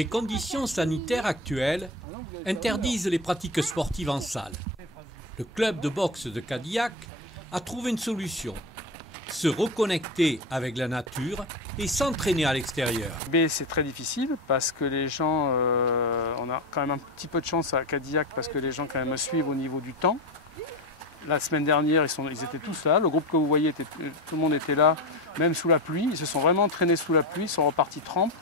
Les conditions sanitaires actuelles interdisent les pratiques sportives en salle. Le club de boxe de Cadillac a trouvé une solution. Se reconnecter avec la nature et s'entraîner à l'extérieur. C'est très difficile parce que les gens, on a quand même un petit peu de chance à Cadillac parce que les gens quand même suivent au niveau du temps. La semaine dernière, ils étaient tous là. Le groupe que vous voyez, tout le monde était là, même sous la pluie. Ils se sont vraiment entraînés sous la pluie, ils sont repartis trempes.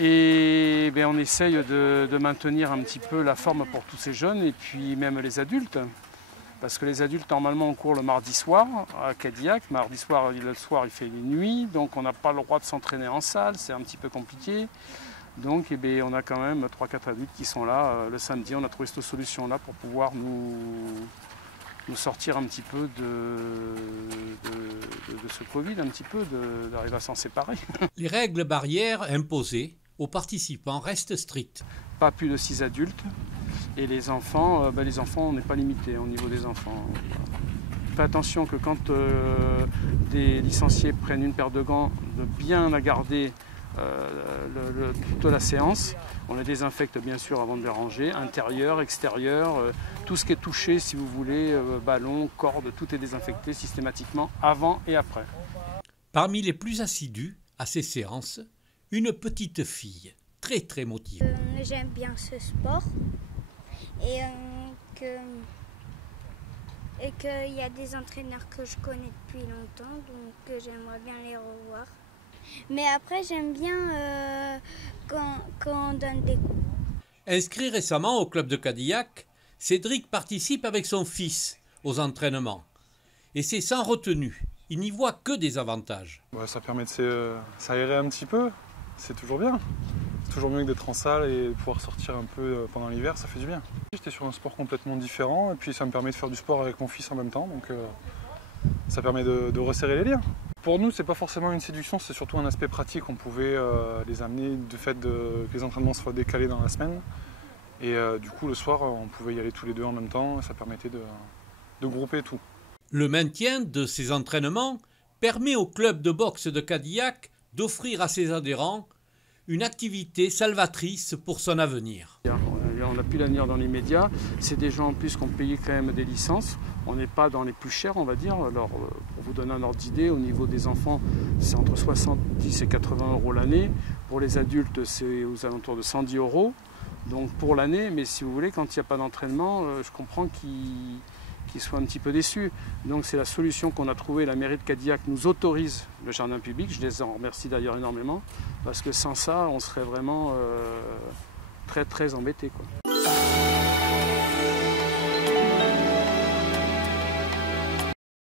Et on essaye de maintenir un petit peu la forme pour tous ces jeunes et puis même les adultes. Parce que les adultes, normalement, on court le mardi soir à Cadillac. Mardi soir, le soir, il fait nuit, donc on n'a pas le droit de s'entraîner en salle, c'est un petit peu compliqué. Donc on a quand même 3-4 adultes qui sont là. Le samedi, on a trouvé cette solution-là pour pouvoir nous sortir un petit peu de ce Covid, un petit peu, d'arriver à s'en séparer. Les règles barrières imposées aux participants restent strictes. Pas plus de 6 adultes. Et les enfants, on n'est pas limité au niveau des enfants. Faites attention que quand des licenciés prennent une paire de gants, de bien la garder toute la séance. On les désinfecte bien sûr avant de les ranger, intérieur, extérieur, tout ce qui est touché si vous voulez, ballon, corde, tout est désinfecté systématiquement avant et après. Parmi les plus assidus à ces séances, une petite fille très motivée. J'aime bien ce sport et qu'il y a des entraîneurs que je connais depuis longtemps, donc j'aimerais bien les revoir. Mais après, j'aime bien quand on donne des coups. Inscrit récemment au club de Cadillac, Cédric participe avec son fils aux entraînements. Et c'est sans retenue. Il n'y voit que des avantages. Ça permet de s'aérer un petit peu. C'est toujours bien. C'est toujours mieux que d'être en salle et de pouvoir sortir un peu pendant l'hiver, ça fait du bien. J'étais sur un sport complètement différent et puis ça me permet de faire du sport avec mon fils en même temps. Donc ça permet de resserrer les liens. Pour nous, c'est pas forcément une séduction, c'est surtout un aspect pratique. On pouvait les amener du fait que les entraînements soient décalés dans la semaine. Et du coup, le soir, on pouvait y aller tous les deux en même temps. Et ça permettait de grouper tout. Le maintien de ces entraînements permet au club de boxe de Cadillac d'offrir à ses adhérents une activité salvatrice pour son avenir. On n'a plus l'avenir dans les médias. C'est des gens en plus qui ont payé quand même des licences. On n'est pas dans les plus chers, on va dire. Alors, pour vous donner un ordre d'idée, au niveau des enfants, c'est entre 70 et 80 € l'année. Pour les adultes, c'est aux alentours de 110 € donc pour l'année. Mais si vous voulez, quand il n'y a pas d'entraînement, je comprends qu'ils soient un petit peu déçus. Donc c'est la solution qu'on a trouvée. La mairie de Cadillac nous autorise le jardin public. Je les en remercie d'ailleurs énormément. Parce que sans ça, on serait vraiment très embêtés, quoi.